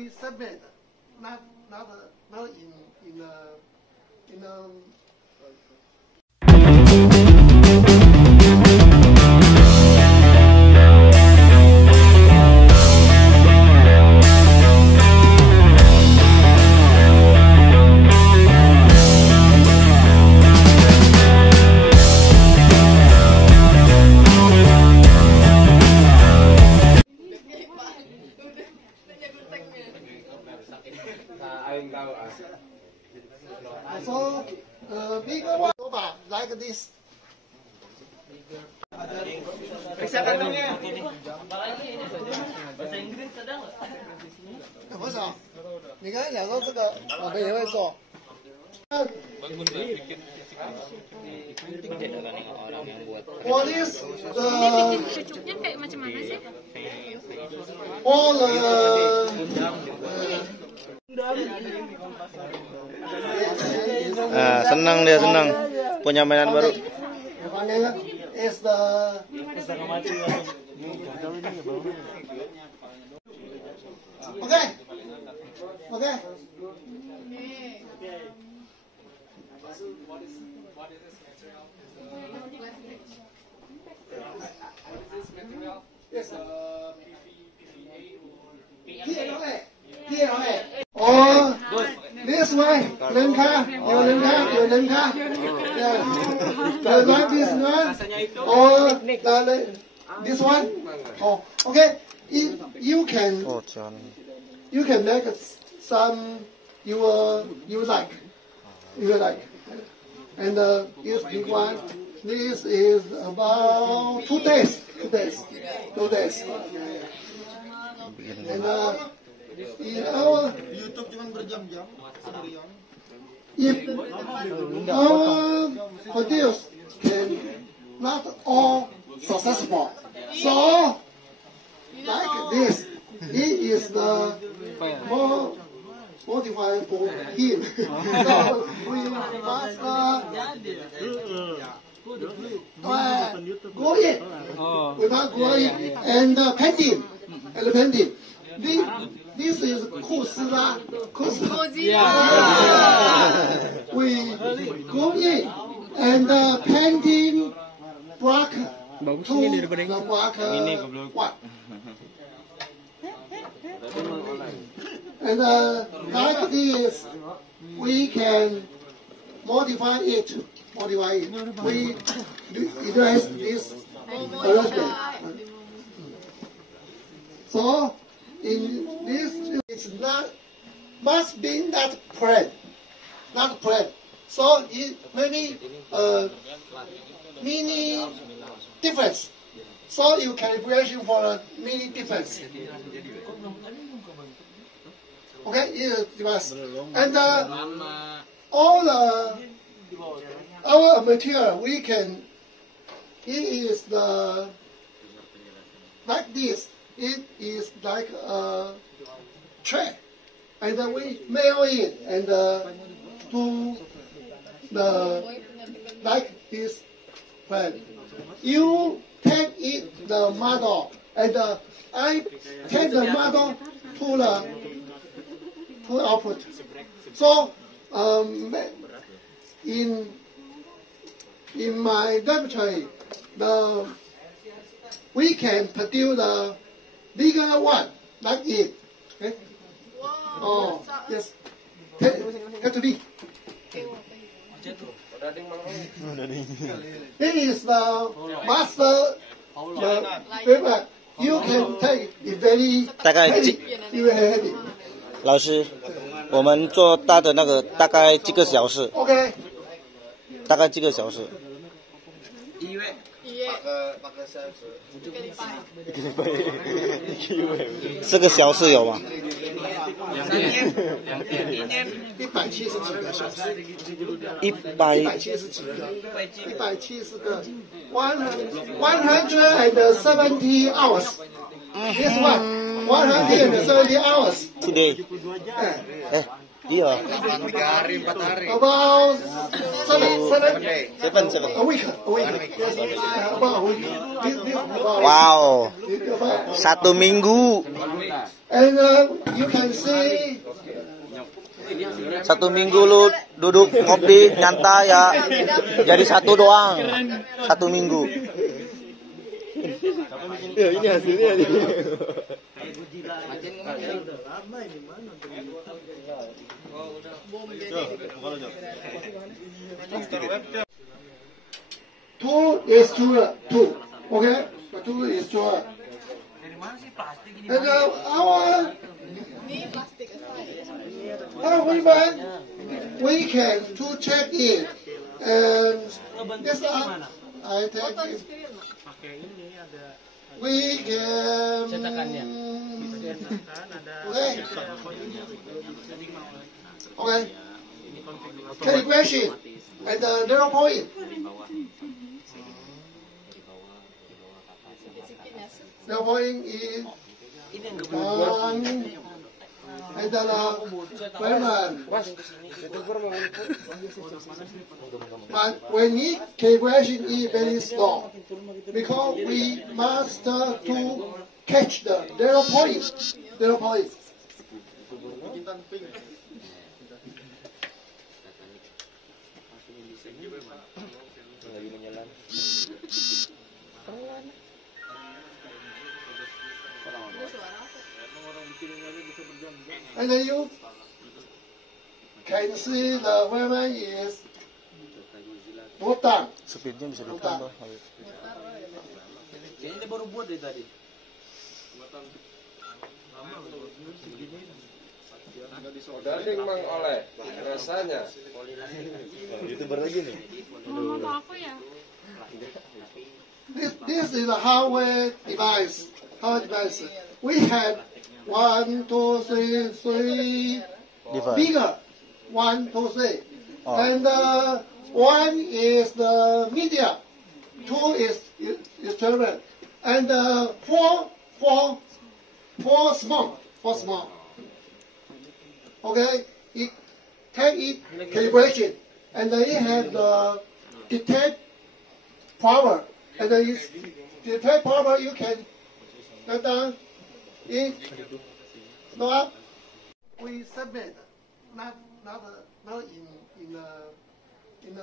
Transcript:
we submit, not in so bigger one like this. Periksa kantongnya. 不少，你刚才讲说这个我们也会做。For this, cucuknya kayak macam mana sih? all senang dia senang punya mainan baru. Is the okay. What is this material? Yes. PVA or Or this way, 人咖，有人咖，有人咖。Yeah. Like this one, or this one. Oh, okay. You can make some you like, and this big one. This is about 2 days. 2 days. And in our YouTube cuma berjam-jam. if our produce can not all successful, so like this, it is the more motivating for him. So we must go in. We must go in and painting. This is 库斯拉. We go in and painting black to the black white. And like this, we can modify it. We erase this arrangement. So in this, it's must be not plain. So it maybe mini difference. So you calibration for a mini difference. Okay, yes, and all our material we can. It is like this. It is like a tray, and we mail it and do like this plan. You take it the model, and I take the model to the output. So in my laboratory, we can produce the bigger one like it. Okay? Oh yes. Have to be. This is the master paper. You can take it very heavy. You heavy. 老师，我们做大的那个大概几个小时？ Okay. 大概几个小时1月8个小时？4个小时有吗？2年170几个小时？170几个，170个170 hours. This one 170 hours. Today. Iya. 3 hari, 4 hari. About seven Day. a week. Yes, about a week. About Wow. about. 1 minggu. And you can see 1 minggu lu duduk ngopi nyantai ya. Jadi 1 doang. 1 minggu. Ini hasilnya. two is two. Okay, the two is two. And our women, we can to check in and yes, I take it. We can. Okay. Calibration and 0 point. 0 point is 1 and women. But when it calibration is very slow because we must to catch the 0 point. 0 point. And then you can see the women is butang. Speednya bisa ditambah. Kayaknya dia baru buat dari tadi. Daging Mang Oleh, rasanya. YouTuber lagi nih. Ngomong apa ya? This is a hardware device. We have 1, 2, 3 Device. bigger. 1, 2, 3. Oh. And 1 is the media. 2 is children. And 4 small. 4 small. Okay, it take it calibration, and then it have the detect power, and then it detect power you can get down it go up. We submit, not in